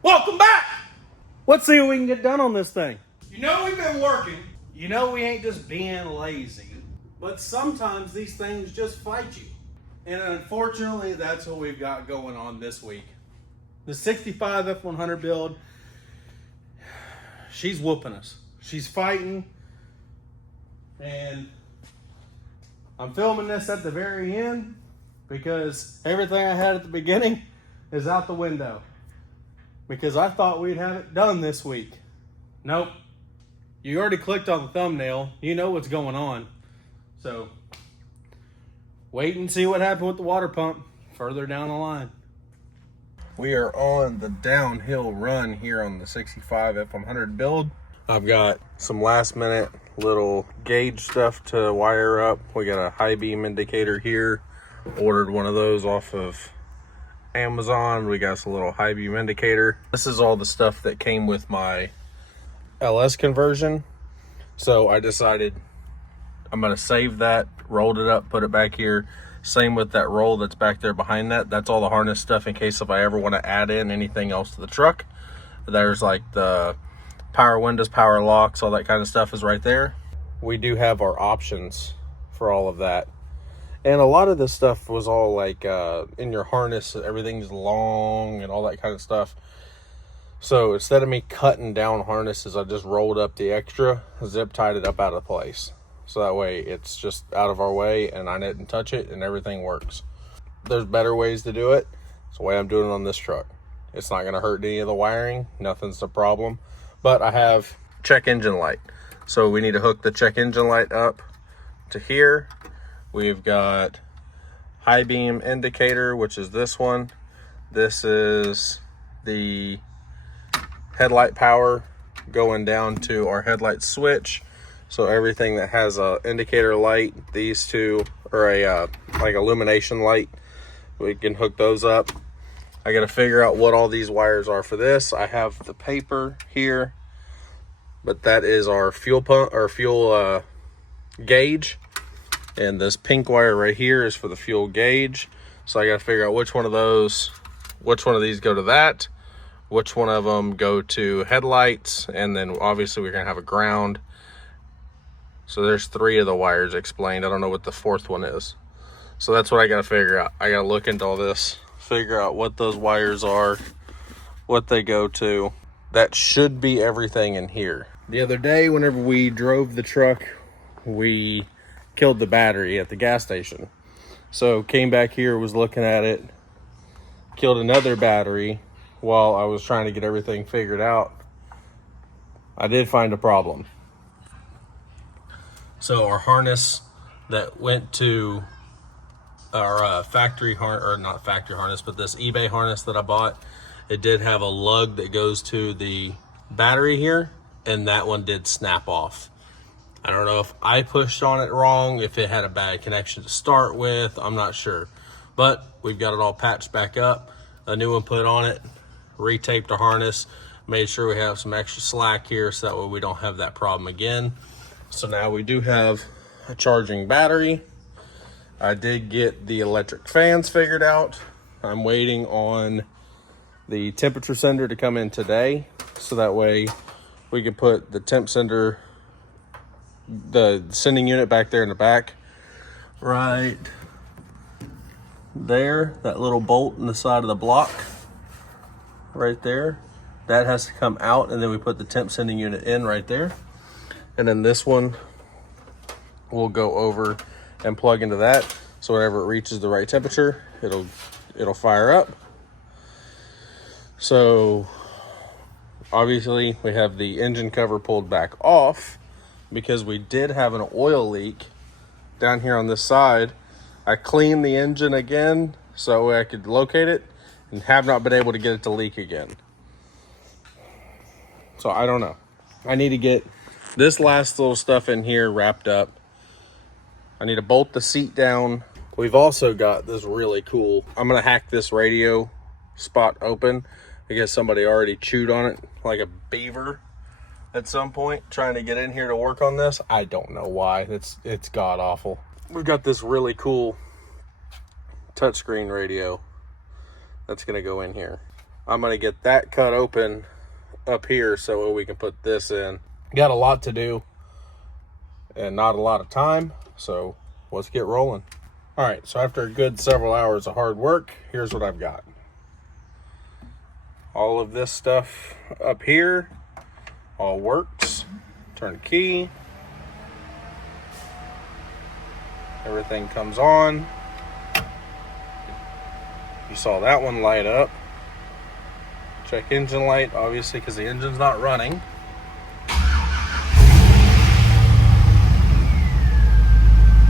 Welcome back! Let's see what we can get done on this thing. You know we've been working. You know we ain't just being lazy. But sometimes these things just fight you. And unfortunately, that's what we've got going on this week. The 65 F100 build, she's whooping us. She's fighting. And I'm filming this at the very end because everything I had at the beginning is out the window. Because I thought we'd have it done this week. Nope. You already clicked on the thumbnail. You know what's going on. So, wait and see what happened with the water pump further down the line. We are on the downhill run here on the 65 F100 build. I've got some last minute little gauge stuff to wire up. We got a high beam indicator here. Ordered one of those off of Amazon. We got a little high beam indicator. This is all the stuff that came with my LS conversion. So I decided I'm going to save that, rolled it up, put it back here. Same with that roll that's back there behind that. That's all the harness stuff in case if I ever want to add in anything else to the truck. There's like the power windows, power locks, all that kind of stuff is right there. We do have our options for all of that. And a lot of this stuff was all like in your harness, everything's long and all that kind of stuff. So instead of me cutting down harnesses, I just rolled up the extra, zip tied it up out of place. So that way it's just out of our way and I didn't touch it and everything works. There's better ways to do it. It's the way I'm doing it on this truck. It's not gonna hurt any of the wiring. Nothing's the problem. But I have check engine light. So we need to hook the check engine light up to here. We've got high beam indicator, which is this one. This is the headlight power going down to our headlight switch. So everything that has a indicator light, these two are a like illumination light. We can hook those up. I got to figure out what all these wires are for this. I have the paper here, but that is our fuel pump or fuel gauge. And this pink wire right here is for the fuel gauge. So I got to figure out which one of these go to that, which one of them go to headlights, and then obviously we're going to have a ground. So there's 3 of the wires explained. I don't know what the 4th one is. So that's what I got to figure out. I got to look into all this, figure out what those wires are, what they go to. That should be everything in here. The other day, whenever we drove the truck, we killed the battery at the gas station. So came back here, was looking at it, killed another battery while I was trying to get everything figured out. I did find a problem. So our harness that went to our factory harness, or not factory harness, but this eBay harness that I bought, it did have a lug that goes to the battery here, and that one did snap off. I don't know if I pushed on it wrong, if it had a bad connection to start with, I'm not sure. But we've got it all patched back up, a new one put on it, retaped the harness, made sure we have some extra slack here so that way we don't have that problem again. So now we do have a charging battery. I did get the electric fans figured out. I'm waiting on the temperature sender to come in today. So that way we can put the temp sender, the sending unit back there in the back. Right there, that little bolt in the side of the block. Right there. That has to come out and then we put the temp sending unit in right there. And then this one will go over and plug into that. So whenever it reaches the right temperature, it'll fire up. So obviously we have the engine cover pulled back off because we did have an oil leak down here on this side. I cleaned the engine again so I could locate it and have not been able to get it to leak again. So I don't know. I need to get this last little stuff in here wrapped up. I need to bolt the seat down. We've also got this really cool, I'm gonna hack this radio spot open. I guess somebody already chewed on it like a beaver at some point trying to get in here to work on this. I don't know why, it's god awful. We've got this really cool touchscreen radio that's gonna go in here. I'm going to get that cut open up here so we can put this in. Got a lot to do and not a lot of time, so let's get rolling. All right, so after a good several hours of hard work, here's what I've got. All of this stuff up here all works. Turn the key. Everything comes on. You saw that one light up. Check engine light, obviously, because the engine's not running.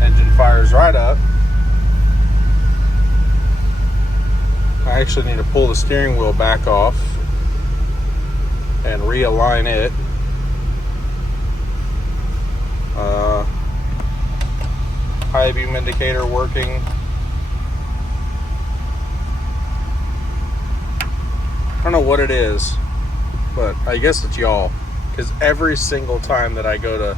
Engine fires right up. I actually need to pull the steering wheel back off and realign it. High beam indicator working. I don't know what it is, but I guess it's y'all, because every single time that I go to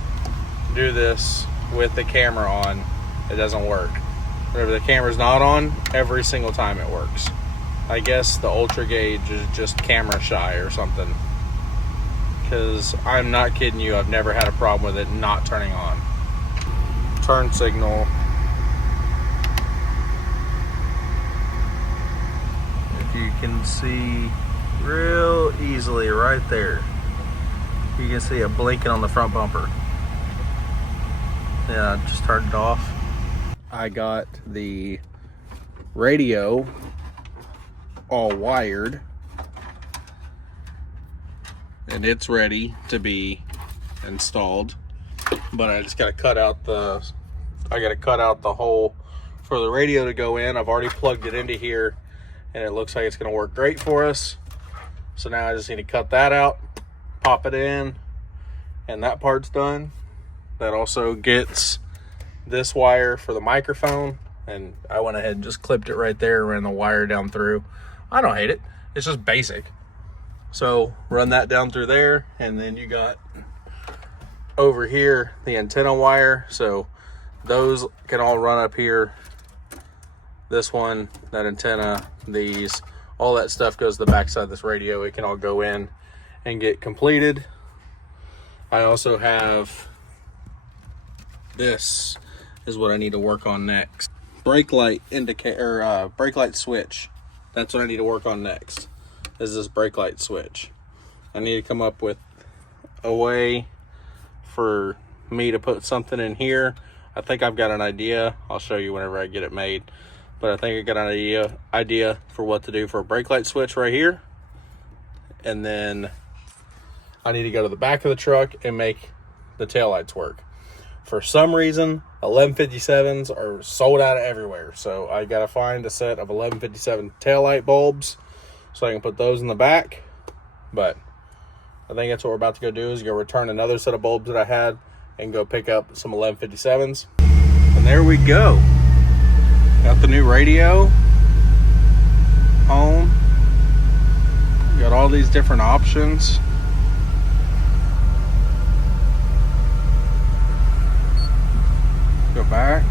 do this with the camera on, it doesn't work. Whenever the camera's not on, every single time it works. I guess the ultra gauge is just camera shy or something, because I'm not kidding you, I've never had a problem with it not turning on. Turn signal. If you can see real easily right there, you can see it blinking on the front bumper. Yeah, I just turned it off. I got the radio all wired and it's ready to be installed, but I just got to cut out the hole for the radio to go in. I've already plugged it into here and it looks like it's going to work great for us. So now I just need to cut that out, pop it in, and that part's done. That also gets this wire for the microphone, and I went ahead and just clipped it right there, ran the wire down through. I don't hate it, it's just basic. So run that down through there, and then you got over here the antenna wire, so those can all run up here. This one, that antenna, these, all that stuff goes to the back side of this radio. It can all go in and get completed. I also have, this is what I need to work on next. Brake light indicator, brake light switch. That's what I need to work on next, is this brake light switch. I need to come up with a way for me to put something in here. I think I've got an idea. I'll show you whenever I get it made. But I think I got an idea for what to do for a brake light switch right here. And then I need to go to the back of the truck and make the taillights work. For some reason, 1157s are sold out of everywhere. So I got to find a set of 1157 taillight bulbs so I can put those in the back. But I think that's what we're about to go do, is go return another set of bulbs that I had and go pick up some 1157s. And there we go. Got the new radio home. Got all these different options. Go back.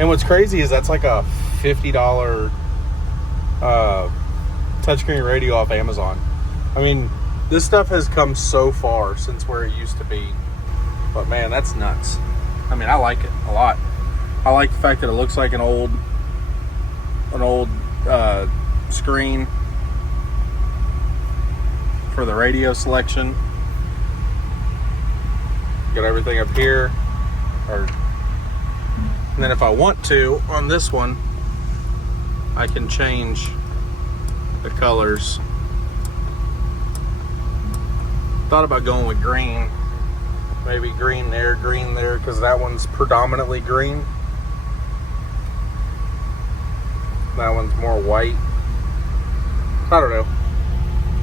And what's crazy is that's like a $50 touchscreen radio off Amazon. I mean, this stuff has come so far since where it used to be. But man, that's nuts. I mean, I like it a lot. I like the fact that it looks like an old screen for the radio selection. Got everything up here. And then if I want to, on this one, I can change the colors. Thought about going with green. Maybe green there, because that one's predominantly green. That one's more white. I don't know.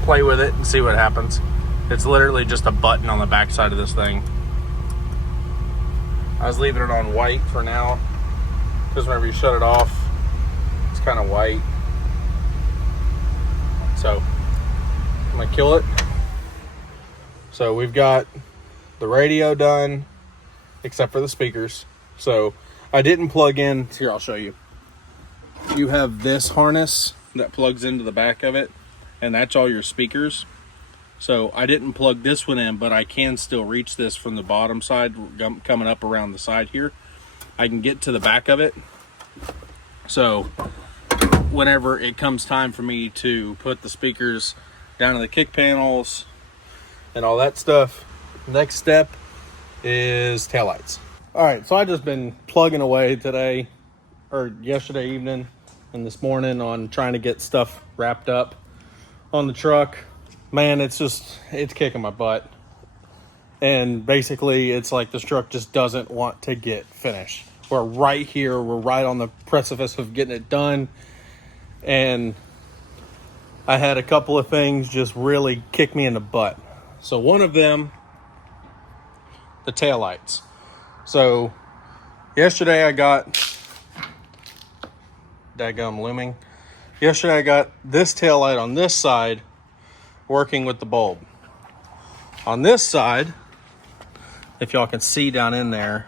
Play with it and see what happens. It's literally just a button on the back side of this thing. I was leaving it on white for now, because whenever you shut it off, it's kind of white. So I'm gonna kill it. So we've got the radio done, except for the speakers. So I didn't plug in, here, I'll show you. you have this harness that plugs into the back of it, and that's all your speakers. So I didn't plug this one in, but I can still reach this from the bottom side, coming up around the side here. I can get to the back of it. So whenever it comes time for me to put the speakers down in the kick panels and all that stuff, next step is taillights. All right, so I just been plugging away today, or yesterday evening and this morning, on trying to get stuff wrapped up on the truck. Man, it's kicking my butt. And basically, it's like this truck just doesn't want to get finished. We're right here. We're right on the precipice of getting it done. And I had a couple of things just really kick me in the butt. So one of them, the taillights. So yesterday I got, daggum looming. Yesterday I got this taillight on this side working with the bulb. On this side, if y'all can see down in there,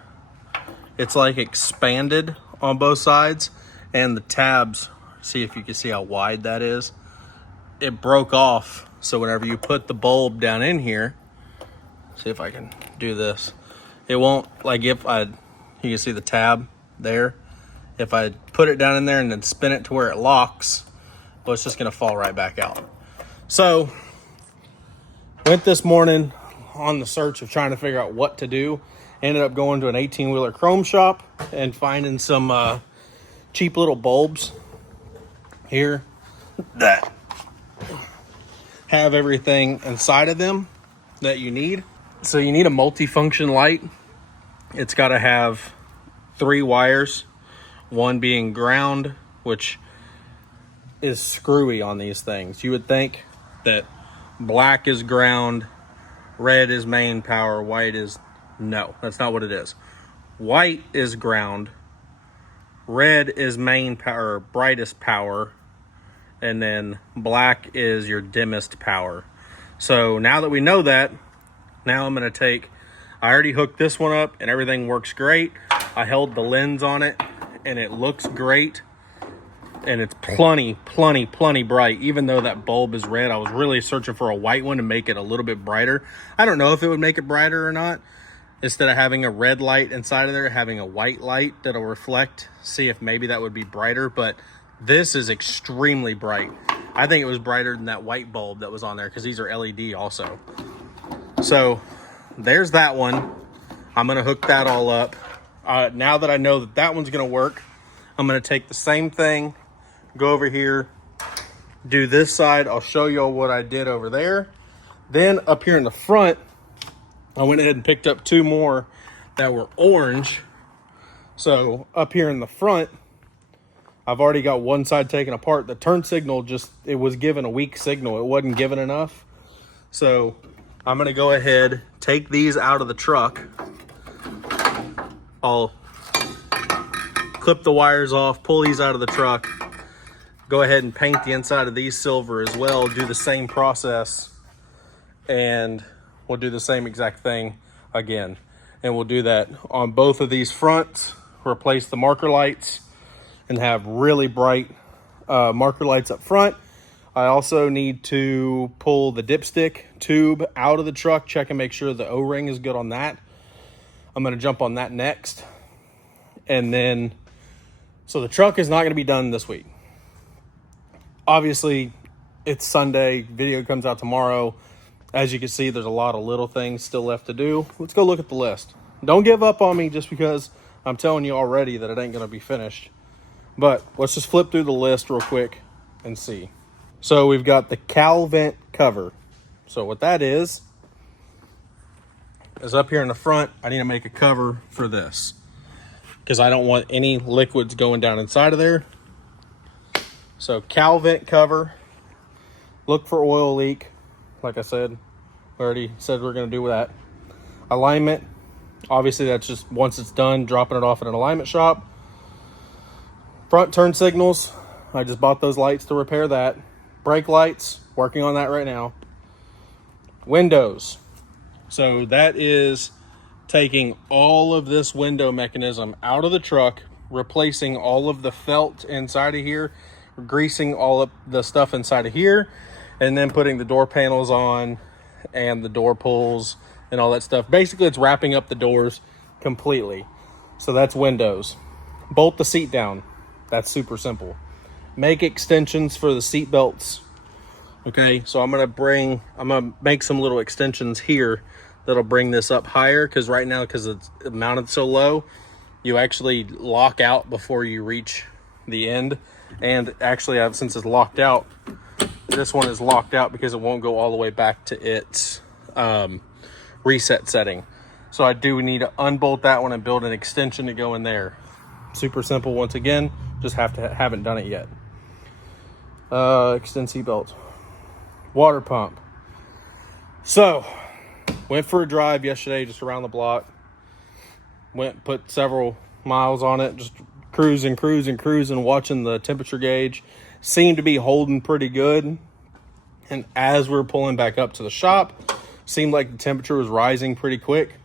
it's like expanded on both sides, and the tabs, see if you can see how wide that is. It broke off, so whenever you put the bulb down in here, see if I can do this, it won't, like you can see the tab there. If I put it down in there and then spin it to where it locks, well, it's just gonna fall right back out. So went this morning on the search of trying to figure out what to do. Ended up going to an 18-wheeler chrome shop and finding some cheap little bulbs here that have everything inside of them that you need. So you need a multifunction light. It's got to have 3 wires, one being ground, which is screwy on these things. You would think that black is ground, red is main power, white is, no, that's not what it is. White is ground, red is main power, brightest power, and then black is your dimmest power. So now that we know that, now I'm going to take, I already hooked this one up and everything works great. I held the lens on it and it looks great. And it's plenty bright. Even though that bulb is red, I was really searching for a white one to make it a little bit brighter. I don't know if it would make it brighter or not. Instead of having a red light inside of there, having a white light that'll reflect, see if maybe that would be brighter. But this is extremely bright. I think it was brighter than that white bulb that was on there, because these are LED also. So there's that one. I'm gonna hook that all up. Now that I know that that one's gonna work, I'm gonna take the same thing, go over here, do this side. I'll show y'all what I did over there. Then up here in the front, I went ahead and picked up 2 more that were orange. So up here in the front, I've already got one side taken apart. The turn signal it was given a weak signal. It wasn't given enough. So I'm gonna go ahead, take these out of the truck. I'll clip the wires off, pull these out of the truck, go ahead and paint the inside of these silver as well, do the same process, and we'll do the same exact thing again. And we'll do that on both of these fronts, replace the marker lights, and have really bright marker lights up front. I also need to pull the dipstick tube out of the truck, check and make sure the O-ring is good on that. I'm gonna jump on that next. And then, so the truck is not gonna be done this week. Obviously, it's Sunday, video comes out tomorrow. As you can see, there's a lot of little things still left to do. Let's go look at the list. Don't give up on me just because I'm telling you already that it ain't gonna be finished. But let's just flip through the list real quick and see. So we've got the cowl vent cover. So what that is up here in the front, I need to make a cover for this, because I don't want any liquids going down inside of there. So cowl vent cover, look for oil leak. Like I said, we already said we're gonna do that. Alignment, obviously that's just once it's done, dropping it off at an alignment shop. Front turn signals, I just bought those lights to repair that. Brake lights, working on that right now. Windows, so that is taking all of this window mechanism out of the truck, replacing all of the felt inside of here, greasing all of the stuff inside of here, and then putting the door panels on and the door pulls and all that stuff. Basically, it's wrapping up the doors completely. So that's windows. Bolt the seat down. That's super simple. Make extensions for the seat belts. Okay, so I'm gonna make some little extensions here that'll bring this up higher, because right now, because it's mounted so low, you actually lock out before you reach the end. And actually, since it's locked out, this one is locked out because it won't go all the way back to its reset setting. So I do need to unbolt that one and build an extension to go in there. Super simple once again, just haven't done it yet. Extend seat belt. Water pump. So went for a drive yesterday, just around the block. Put several miles on it, just cruising, watching the temperature gauge. Seemed to be holding pretty good. And as we're pulling back up to the shop, seemed like the temperature was rising pretty quick.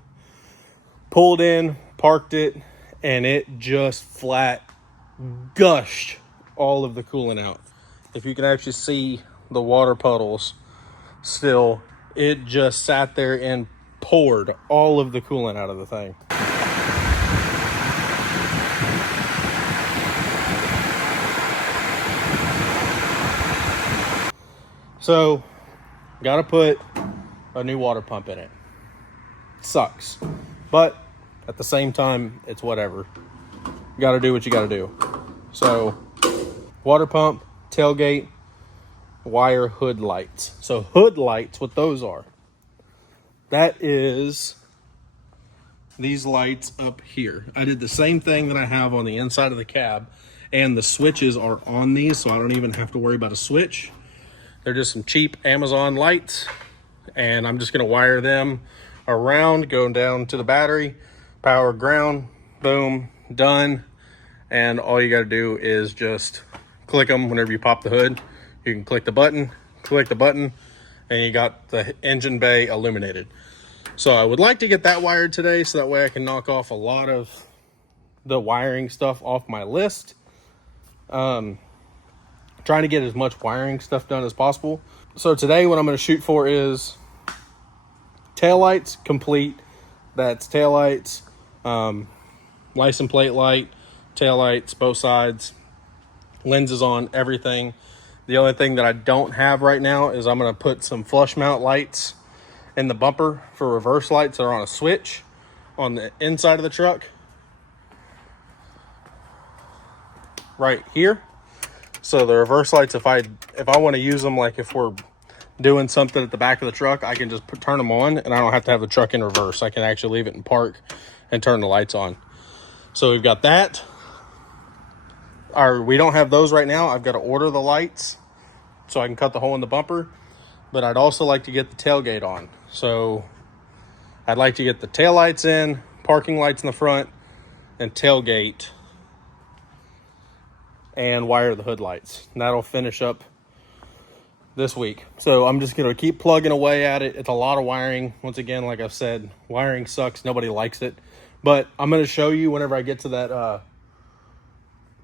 Pulled in, parked it, and it just flat gushed all of the coolant out. If you can actually see the water puddles still, it just sat there and poured all of the coolant out of the thing. So, gotta put a new water pump in it. Sucks. But at the same time, it's whatever. You gotta do what you gotta do. So, water pump, tailgate, wire hood lights. So hood lights, what those are, that is these lights up here. I did the same thing that I have on the inside of the cab, and the switches are on these, so I don't even have to worry about a switch. They're just some cheap Amazon lights, and I'm just gonna wire them around, going down to the battery, power, ground, boom, done. And all you gotta do is just click them whenever you pop the hood. You can click the button, and you got the engine bay illuminated. So I would like to get that wired today, so that way I can knock off a lot of the wiring stuff off my list. Trying to get as much wiring stuff done as possible. So today what I'm going to shoot for is taillights complete. That's taillights, license plate light, taillights, both sides, lenses on, everything. The only thing that I don't have right now is I'm going to put some flush mount lights in the bumper for reverse lights that are on a switch on the inside of the truck. Right here. So the reverse lights, if I want to use them, like if we're doing something at the back of the truck, I can just turn them on, and I don't have to have the truck in reverse. I can actually leave it in park and turn the lights on. So we've got that. We don't have those right now. I've got to order the lights so I can cut the hole in the bumper, but I'd also like to get the tailgate on. So I'd like to get the tail lights in, parking lights in the front, and tailgate, and wire the hood lights. And that'll finish up this week. So I'm just going to keep plugging away at it. It's a lot of wiring. Once again, like I've said, wiring sucks. Nobody likes it. But I'm going to show you whenever I get to that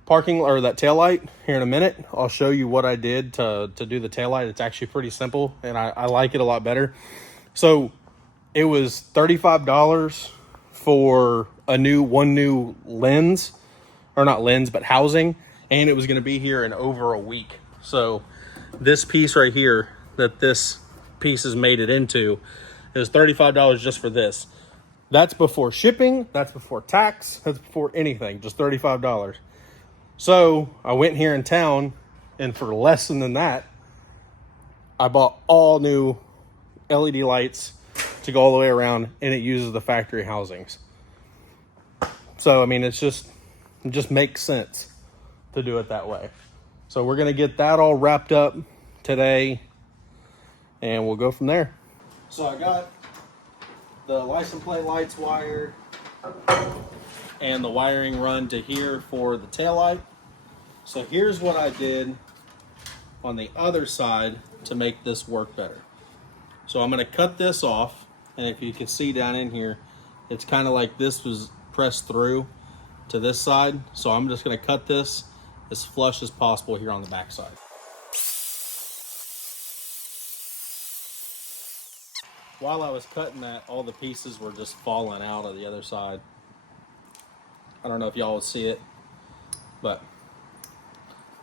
parking or that tail light here in a minute. I'll show you what I did to do the tail light. It's actually pretty simple, and I like it a lot better. So it was $35 for one new lens, or not lens, but housing. And it was going to be here in over a week. So this piece right here that this piece is made it into is $35 just for this. That's before shipping. That's before tax. That's before anything. Just $35. So I went here in town, and for less than that, I bought all new LED lights to go all the way around, and it uses the factory housings. So, I mean, it just makes sense to do it that way. So we're going to get that all wrapped up today, and we'll go from there. So I got the license plate lights wired and the wiring run to here for the taillight. So here's what I did on the other side to make this work better. So I'm going to cut this off, and if you can see down in here, it's kind of like this was pressed through. to this side. So I'm just gonna cut this as flush as possible here on the back side. While I was cutting that, all the pieces were just falling out of the other side. I don't know if y'all would see it, but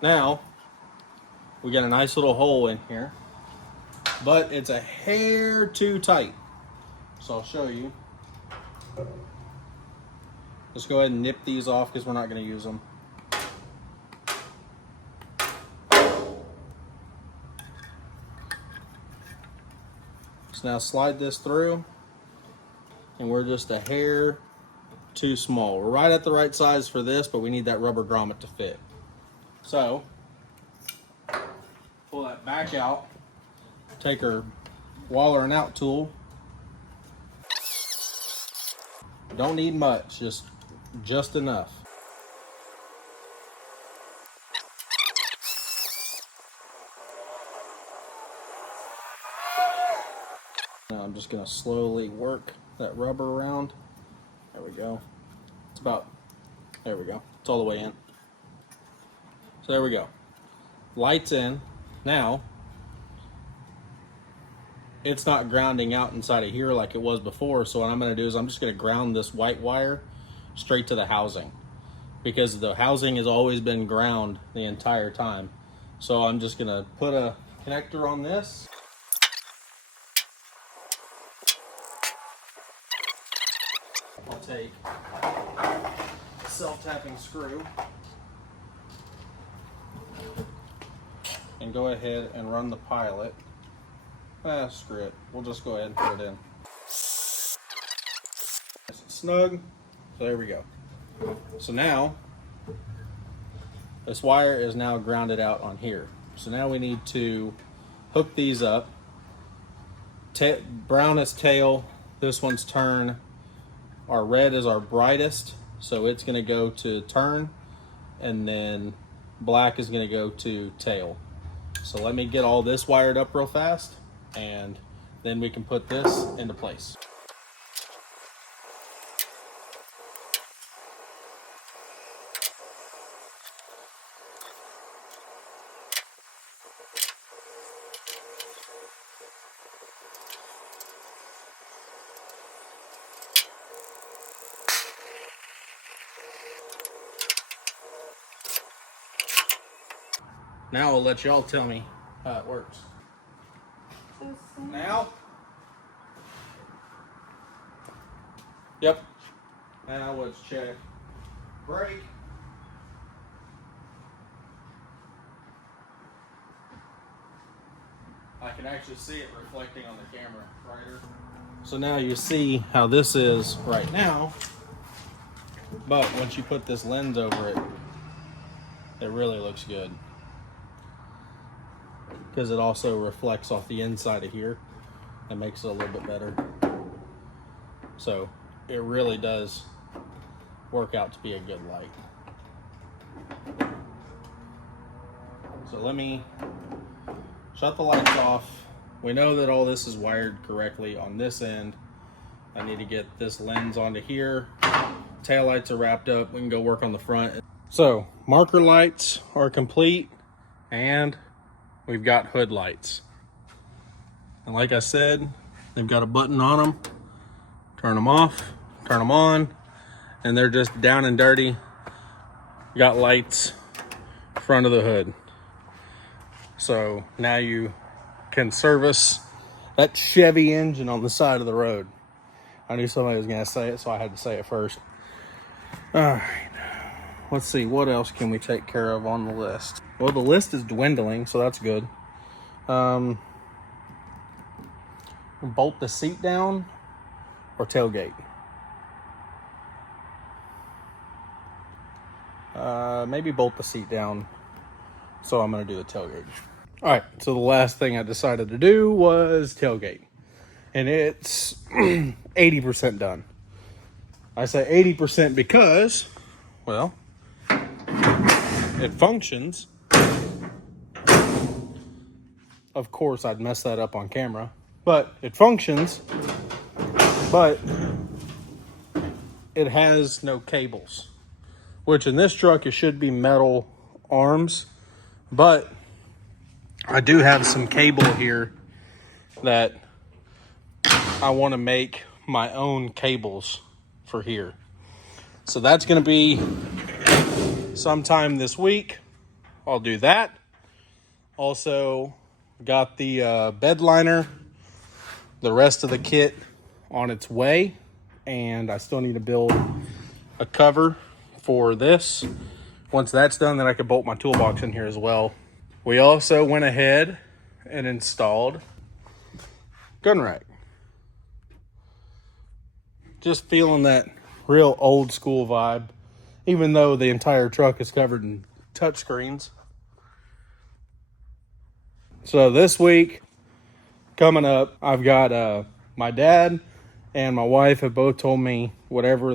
now we got a nice little hole in here, but it's a hair too tight. So I'll show you. Let's go ahead and nip these off because we're not going to use them. So now slide this through, and we're just a hair too small. We're right at the right size for this, but we need that rubber grommet to fit. So pull that back out, take our waller and out tool. Don't need much, just enough. Now I'm just gonna slowly work that rubber around. There we go. It's about, there we go. It's all the way in. So there we go. Lights in. Now, it's not grounding out inside of here like it was before. So what I'm gonna do is I'm just gonna ground this white wire straight to the housing, because the housing has always been ground the entire time. So I'm just gonna put a connector on this. I'll take a self-tapping screw and go ahead and run the pilot. Screw it. We'll just go ahead and put it in. Nice and snug. So there we go. So now, this wire is now grounded out on here. So now we need to hook these up. Brown is tail, this one's turn. Our red is our brightest, so it's gonna go to turn, and then black is gonna go to tail. So let me get all this wired up real fast, and then we can put this into place. Now I'll let y'all tell me how it works. Now, yep. Now let's check brake. I can actually see it reflecting on the camera brighter. So now you see how this is right now, but once you put this lens over it, it really looks good, because it also reflects off the inside of here and makes it a little bit better. So it really does work out to be a good light. So let me shut the lights off. We know that all this is wired correctly on this end. I need to get this lens onto here. Taillights are wrapped up. We can go work on the front. So marker lights are complete, and we've got hood lights. And like I said, they've got a button on them. Turn them off, turn them on, and they're just down and dirty. Got lights front of the hood. So now you can service that Chevy engine on the side of the road. I knew somebody was gonna say it, so I had to say it first. All right, let's see, what else can we take care of on the list? Well, the list is dwindling, so that's good. Bolt the seat down or tailgate? Maybe bolt the seat down, so I'm gonna do the tailgate. All right, so the last thing I decided to do was tailgate, and it's 80% done. I say 80% because, well, it functions. Of course, I'd mess that up on camera, but it functions, but it has no cables. which in this truck, it should be metal arms, but I do have some cable here that I want to make my own cables for here. So that's going to be sometime this week. I'll do that. Also got the bed liner, the rest of the kit on its way, and I still need to build a cover for this. Once that's done, then I can bolt my toolbox in here as well. We also went ahead and installed gun rack. Just feeling that real old school vibe, even though the entire truck is covered in touchscreens. So this week coming up, I've got my dad and my wife have both told me whatever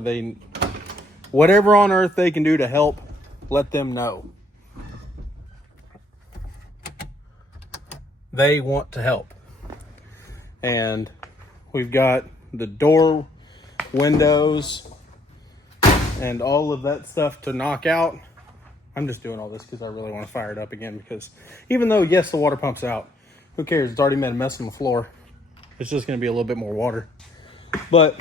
on earth they can do to help, let them know. They want to help. And we've got the door, windows, and all of that stuff to knock out. I'm just doing all this because I really want to fire it up again, because even though, yes, the water pump's out, who cares? It's already made a mess on the floor. It's just going to be a little bit more water. But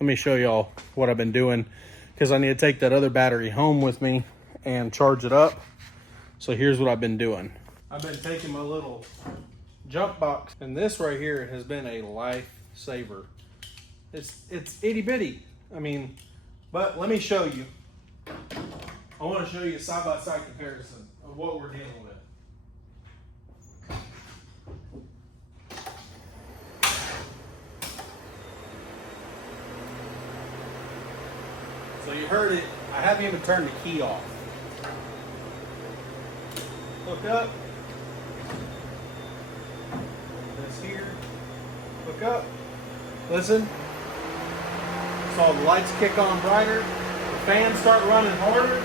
let me show y'all what I've been doing, because I need to take that other battery home with me and charge it up. So here's what I've been doing. I've been taking my little jump box, and this right here has been a lifesaver. It's itty bitty. I mean, but let me show you. I want to show you a side-by-side comparison of what we're dealing with. So you heard it. I haven't even turned the key off. Hook up. This here. Hook up. Listen. Saw the lights kick on brighter. The fans start running harder.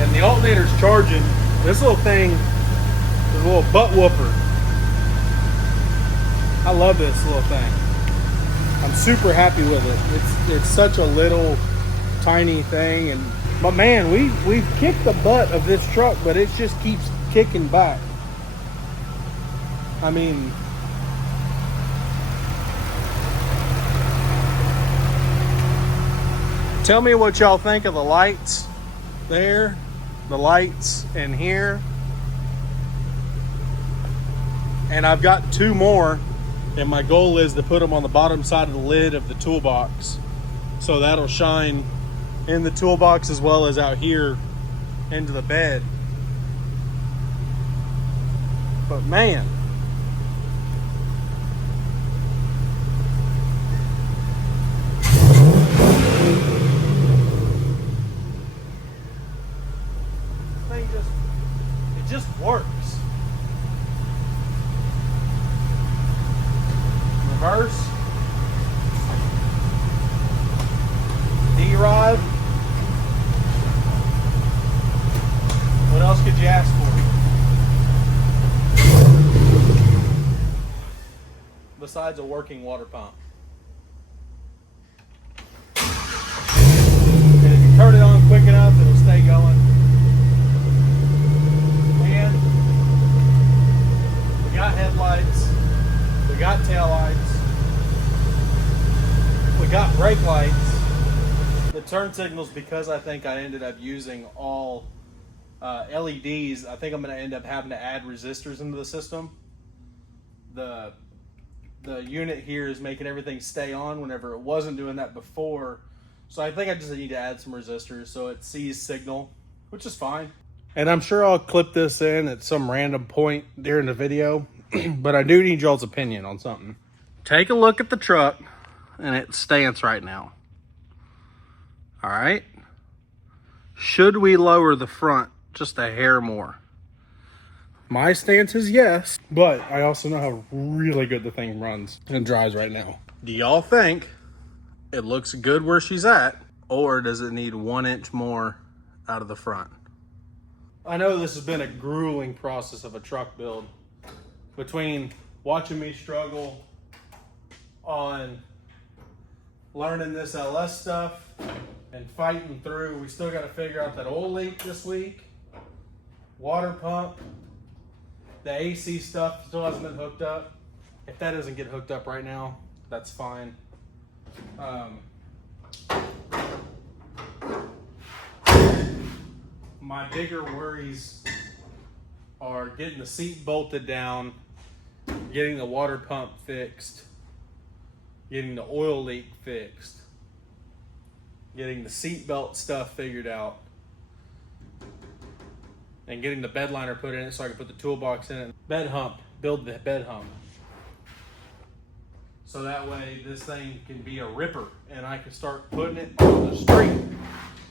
And the alternator's charging. This little thing is a little butt whooper. I love this little thing. I'm super happy with it. It's such a little tiny thing, but man, we've kicked the butt of this truck, but it just keeps kicking back. I mean, tell me what y'all think of the lights there, the lights in here. And I've got 2 more. And my goal is to put them on the bottom side of the lid of the toolbox. So that'll shine in the toolbox as well as out here into the bed. But man, this thing just works. Reverse, D-rod. What else could you ask for? Besides a working water pump. And if you turn it on quick enough, it'll stay going. And we got headlights. We got tail lights. We got brake lights. The turn signals, because I think I ended up using all LEDs, I think I'm going to end up having to add resistors into the system. The unit here is making everything stay on whenever it wasn't doing that before. So I think I just need to add some resistors so it sees signal, which is fine. And I'm sure I'll clip this in at some random point during the video. But I do need y'all's opinion on something. Take a look at the truck and its stance right now. All right. Should we lower the front just a hair more? My stance is yes, but I also know how really good the thing runs and drives right now. Do y'all think it looks good where she's at, or does it need 1 inch more out of the front? I know this has been a grueling process of a truck build. Between watching me struggle on learning this LS stuff and fighting through, we still got to figure out that oil leak this week, water pump, the AC stuff still hasn't been hooked up. If that doesn't get hooked up right now, that's fine. My bigger worries are getting the seat bolted down, getting the water pump fixed, getting the oil leak fixed, getting the seat belt stuff figured out, and getting the bed liner put in it so I can put the toolbox in it. Bed hump, build the bed hump. So that way this thing can be a ripper and I can start putting it on the street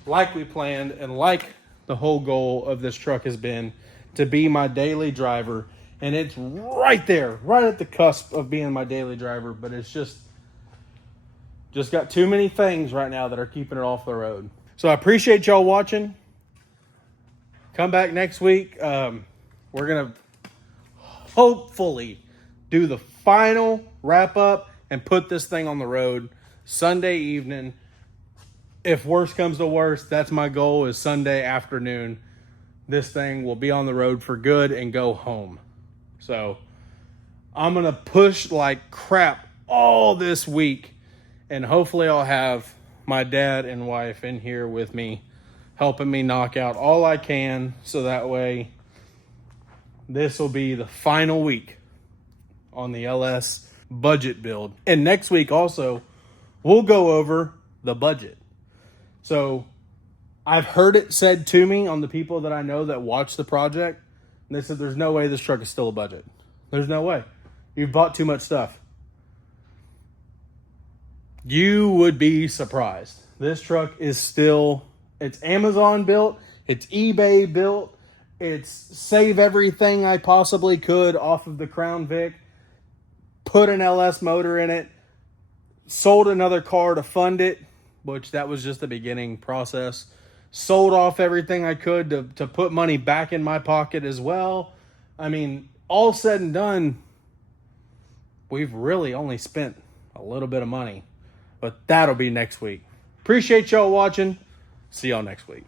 like we planned and like the whole goal of this truck has been to be my daily driver. And it's right there, right at the cusp of being my daily driver, but it's just got too many things right now that are keeping it off the road. So I appreciate y'all watching. Come back next week. We're going to hopefully do the final wrap up and put this thing on the road Sunday evening. If worst comes to worst, that's my goal, is Sunday afternoon. This thing will be on the road for good and go home. So I'm going to push like crap all this week, and hopefully I'll have my dad and wife in here with me, helping me knock out all I can, so that way this will be the final week on the LS budget build. And next week also, we'll go over the budget. So I've heard it said to me on the people that I know that watch the project, and they said there's no way this truck is still a budget. There's no way. You've bought too much stuff. You would be surprised. This truck is still, it's Amazon built, it's eBay built, it's save everything I possibly could off of the Crown Vic, put an LS motor in it, sold another car to fund it, which that was just the beginning process. Sold off everything I could to put money back in my pocket as well. I mean, all said and done, we've really only spent a little bit of money, but that'll be next week. Appreciate y'all watching. See y'all next week.